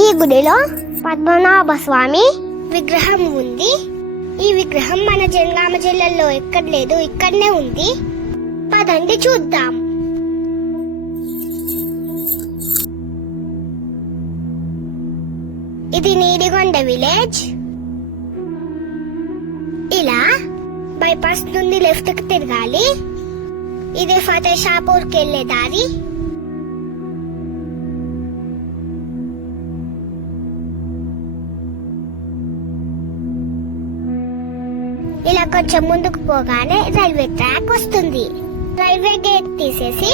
ఈ గుడిలో పద్మనాభ స్వామి విగ్రహం ఉంది. ఈ విగ్రహం మన జనగామ జిల్లాలో ఎక్కడ లేదు, ఇక్కడనే ఉంది. పదండి చూద్దాం. ఇది నీడిగొండ విలేజ్. ఇలా బైపాస్ నుండి లెఫ్ట్ కి తిరగాలి. ఇది ఫతేషాపూర్ కి వెళ్లే దారి. ఇలా కొంచెం ముందుకు పోగానే రైల్వే ట్రాక్ వస్తుంది. రైల్వే గేట్ తీసేసి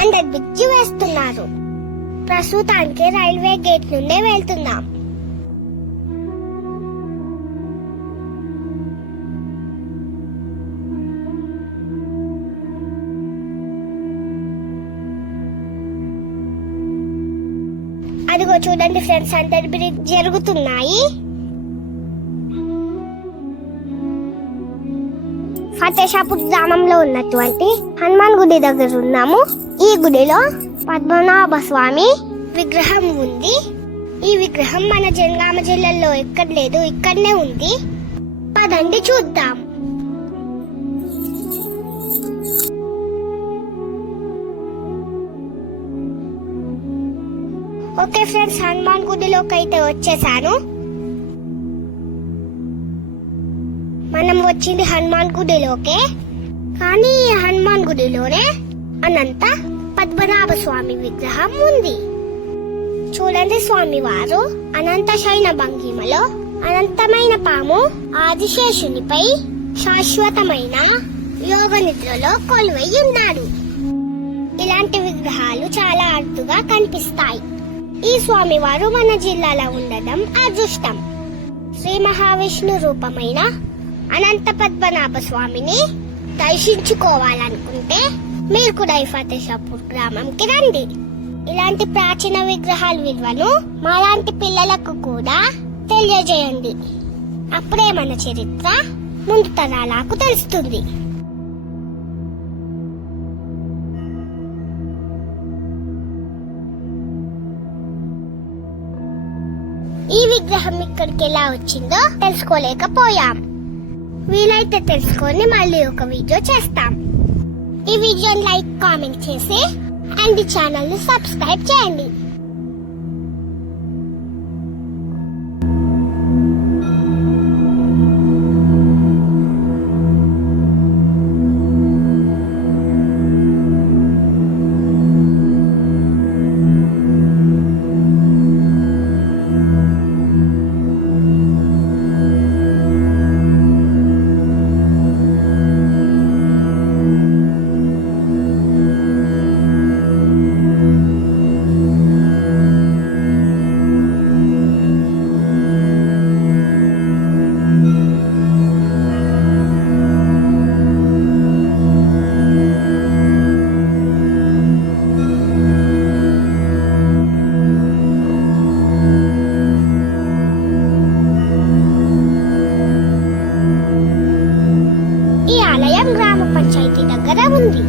అండర్ బ్రిడ్జ్ వేస్తున్నారు. ప్రస్తుతానికి రైల్వే గేట్ నుండే వెళ్తున్నాం. అదిగో చూడండి ఫ్రెండ్స్, అండర్ బ్రిడ్జ్ జరుగుతున్నాయి. ఫతేషాపూర్ గ్రామంలో ఉన్నటువంటి హనుమాన్ గుడి దగ్గర ఉన్నాము. ఈ గుడిలో పద్మనాభ స్వామి విగ్రహం ఉంది. ఈ విగ్రహం మన జనగామ జిల్లాలో ఎక్కడ లేదు, ఇక్కడనే ఉంది. పదండి చూద్దాం. ఓకే ఫ్రెండ్స్, హనుమాన్ గుడిలోకి అయితే వచ్చేసాను. మనం వచ్చింది హనుమాన్ గుడిలోకే, కానీ హనుమాన్ గుడిలోనే అనంత పద్మనాభ స్వామి విగ్రహం ఉంది. చూడండి, స్వామి వారు అనంత శయన భంగిమలో అనంతమైన పాము ఆదిశేషునిపై శాశ్వతమైన యోగ నిద్రలో కొలువై ఉన్నాడు. ఇలాంటి విగ్రహాలు చాలా అరుదుగా కనిపిస్తాయి. ఈ స్వామి వారు మన జిల్లాలో ఉండడం అదృష్టం. శ్రీ మహావిష్ణు రూపమైన అనంత పద్మనాభ స్వామిని దర్శించుకోవాలనుకుంటే మీరు కూడా ఈ ఫతేషాపూర్ గ్రామంకి రండి. ఇలాంటి ప్రాచీన విగ్రహాల విలువను మాలాంటి పిల్లలకు కూడా తెలియజేయండి. అప్పుడే మన చరిత్ర ముందు తరాలకు తెలుస్తుంది. ఈ విగ్రహం ఇక్కడికి ఎలా వచ్చిందో తెలుసుకోలేకపోయాం. వీలైతే తెలుసుకొని మళ్ళీ ఒక వీడియో చేస్తాం. ఈ వీడియోని లైక్, కామెంట్ చేసి అండ్ ఈ ఛానల్ ని సబ్స్క్రైబ్ చేయండి. గ్రామ పంచాయతీ దగ్గర ఉంది.